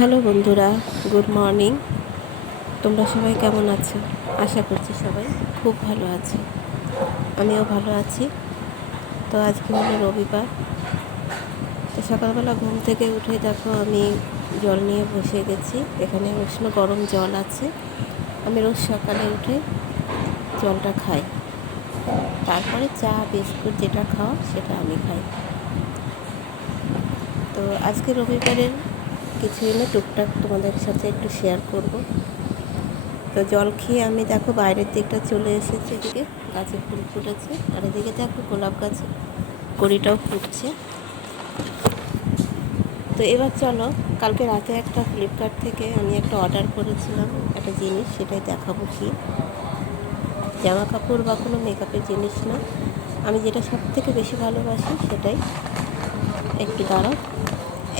Hello বন্ধুরা, good morning. তোমরা সবাই কেমন আছো? আশা করছি সবাই খুব ভালো আছে। আমিও ভালো আছি। তো আজকে হলো রবিবার। তো সকালবেলা ঘুম থেকে উঠে দেখো আমি জল নিয়ে বসে গেছি। এখানে উষ্ণ গরম জল আছে। আমি রোজ সকালে উঠে জলটা খাই। তারপরে চা, বিস্কুট যেটা খাওয়া সেটা আমি খাই। তো আজকে রবিবারের কিছু না টুকটাক তোমাদের সাথে একটু শেয়ার করব। তো জল খেয়ে আমি দেখো বাইরের দিকটা চলে এসেছি, এদিকে গাছে ফুল ফুটেছে আর এদিকে দেখো গোলাপ গাছে কড়িটাও ফুটছে। তো এবার চলো, কালকে রাতে একটা ফ্লিপকার্ট থেকে আমি একটা অর্ডার করেছিলাম একটা জিনিস, সেটাই দেখাবো কি। জামা কাপড় বা কোনো মেকআপের জিনিস না। আমি যেটা সব থেকে বেশি ভালোবাসি সেটাই। একটু দাঁড়াও,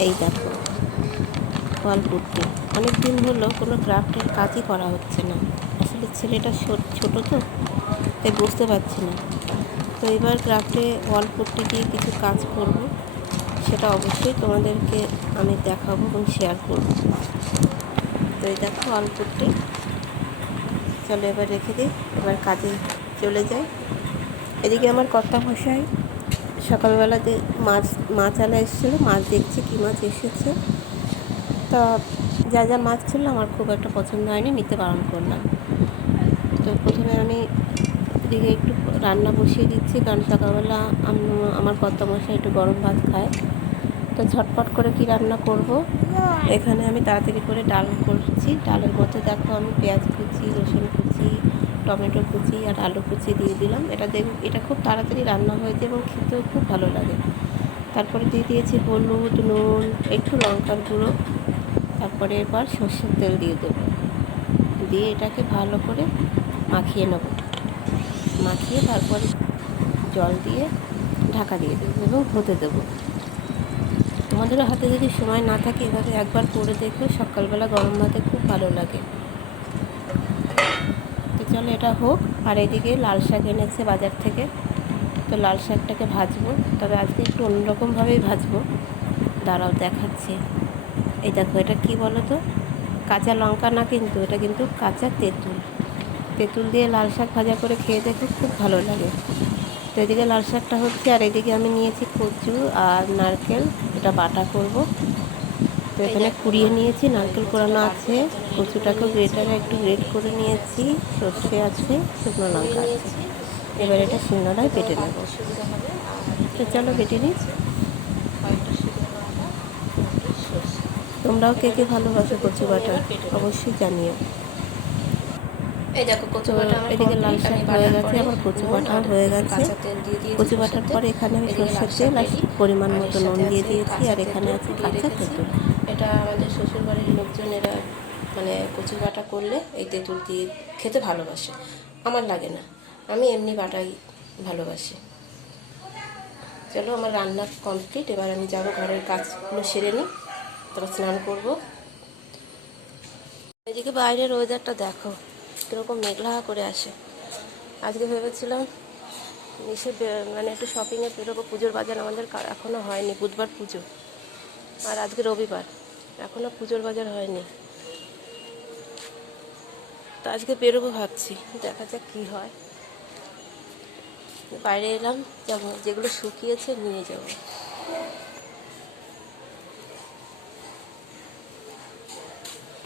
এই দেখো। ওয়াল কুর্তি। অনেক দিন হলো কোনো ক্রাফটের কাজই করা হচ্ছে না। আসলে ছেলেটা ছোট তো, তাই বুঝতে পারছি না। তো এবার ক্রাফটে ওয়াল কুর্তি দিয়ে কিছু কাজ করব, সেটা অবশ্যই তোমাদেরকে আমি দেখাবো এবং শেয়ার করব। তো এই দেখো ওয়াল কুর্তি। চলো এবার রেখে দিই, এবার কাজে চলে যাই। এদিকে আমার কর্তা মশাই সকালবেলা যে মাছ মাছ আলা এসেছিল, মাছ দেখছি কী মাছ এসেছে। তা যা যা মাছ ছিল আমার খুব একটা পছন্দ হয়নি নিতে বারণ করলাম। তো প্রথমে আমি দিকে একটু রান্না বসিয়ে দিচ্ছি, কারণ সকালবেলা আমি, আমার কর্তা মশাই একটু গরম ভাত খায়। তো ঝটপট করে কি রান্না করব? এখানে আমি তাড়াতাড়ি করে ডাল করছি। ডালের মধ্যে দেখো আমি পেঁয়াজ কুচি, রসুন কুচি, টমেটো কুচি আর আলু কুচি দিয়ে দিলাম। এটা দেখ, এটা খুব তাড়াতাড়ি রান্না হয়েছে এবং খেতেও খুব ভালো লাগে। তারপরে দিয়ে দিয়েছি হলুদ, নুন, একটু লঙ্কার গুঁড়ো। তারপরে এবার সর্ষের তেল দিয়ে দেবো। দিয়ে এটাকে ভালো করে মাখিয়ে নেব। মাখিয়ে তারপরে জল দিয়ে ঢাকা দিয়ে দেবো এবং হতে দেবো। তোমাদেরও হাতে যদি সময় না থাকে এভাবে একবার করে দেখবে সকালবেলা গরম ভাতে খুব ভালো লাগে। তো চলো এটা হোক। আর এদিকে লাল শাক এনেছে বাজার থেকে। তো লাল শাকটাকে ভাজবো। তবে আজকে একটু অন্যরকমভাবেই ভাজবো। দাঁড়াও দেখাচ্ছি। এই দেখো এটা কি বলো তো কাঁচা লঙ্কা না কিন্তু এটা কিন্তু কাঁচা তেঁতুল। তেঁতুল দিয়ে লাল শাক ভাজা করে খেয়ে দেখো খুব ভালো লাগে। তো এদিকে লাল শাকটা হচ্ছে আর এদিকে আমি নিয়েছি কচু আর নারকেল এটা বাটা করব। তো এখানে কুড়িয়ে নিয়েছি নারকেল কোরানো আছে। কচুটাকেও গ্রেটারে একটু গ্রেট করে নিয়েছি সর্ষে আছে শুকনো লঙ্কা আছে। এবার এটা শিলনোড়ায় বেটে নেব। তো চলো বেটে নিই। তোমরাও কে কে ভালোবাসো কচু বাটা অবশ্যই জানিও। এই দেখো কচু বাটা আমার এদিকে লাল শাক হয়ে গেছে আবার কচু নুন হয়ে গেছে। কাঁচা তেল দিয়ে দিয়েছি কচু বাটার পরে এখানে আমি সর্ষের তেল আর পরিমাণ মতো নুন দিয়ে দিয়েছি আর এখানে আছে কাঁচা তেঁতুল। এটা আমাদের শ্বশুর বাড়ির লোকজন এরা মানে কচু বাটা করলে এই তেঁতুল দিয়ে খেতে ভালোবাসে। আমার লাগে না। আমি এমনি বাটাই ভালোবাসি। চলো আমার রান্না কমপ্লিট। এবার আমি যাব ঘরের কাজগুলো সেরে নিই। তারপর স্নান করব। এদিকে বাইরের ওয়েদারটা দেখো, কীরকম মেঘলা করে আসে। আজকে ভেবেছিলাম এসে মানে একটু শপিংয়ে বেরোবো, পুজোর বাজার আমাদের এখনও হয়নি, বুধবার পুজো। আর আজকে রবিবার এখনও পুজোর বাজার হয়নি। তো আজকে বেরোবো ভাবছি, দেখা যাক কী হয়। বাইরে এলাম যেমন যেগুলো শুকিয়েছে নিয়ে যাব।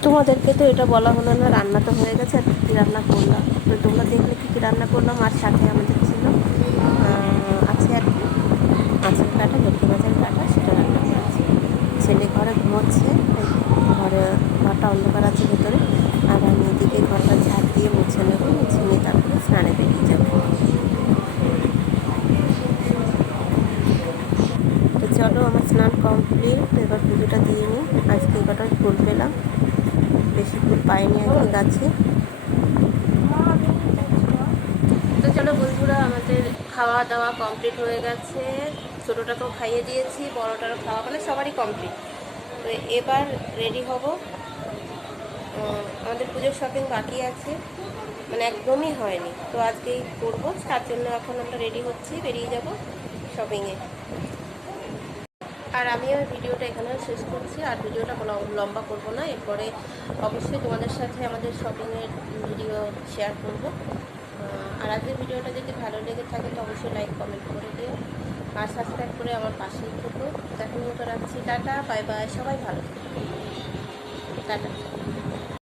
তোমাদেরকে তো এটা বলা হলো না, রান্না তো হয়ে গেছে, আর কী রান্না করলাম। তো তোমরা দেখলে কী কী রান্না করলাম, আর সাথে আমাদের ছিল আছে আর কি, মাছের কাটা, লক্ষ্মী মাছের কাটা, সেটা রান্না করেছি। ছেলে ঘরে ঘুমোচ্ছে ঘরে ঘরটা অন্ধকার আছে ভেতরে, আর আমি এদিকে ঘরটা ঝাড় দিয়ে মুছে নেব, মুছে নিয়ে তারপরে স্নানে বেরিয়ে যাব। তো চলো আমার স্নান কমপ্লিট এবার পুজোটা দিয়ে নিই। আজকে কটা ফুল পেলাম। বেশি ফুল পাইনি আর কি গাছে তো চলো বন্ধুরা, আমাদের খাওয়া দাওয়া কমপ্লিট হয়ে গেছে। ছোটোটাকেও খাইয়ে দিয়েছি, বড়োটারও খাওয়া মানে সবারই কমপ্লিট তো এবার রেডি হব। আমাদের পুজোর শপিং বাকি আছে। মানে একদমই হয়নি। তো আজকেই করব, তার জন্য এখন আমরা রেডি হচ্ছি, বেরিয়ে যাব শপিংয়ে আর আমি ওই ভিডিওটা এখানেও শেষ করছি। আর ভিডিওটা কোনো লম্বা করব না। এরপরে অবশ্যই তোমাদের সাথে আমাদের শপিংয়ের ভিডিও শেয়ার করব। আর আজকের ভিডিওটা যদি ভালো লেগে থাকে, তো অবশ্যই লাইক কমেন্ট করে দিও। আর সাবস্ক্রাইব করে আমার পাশেই থেকো। দেখো মতো রাখছি। টাটা বাই বাই সবাই ভালো টাটা।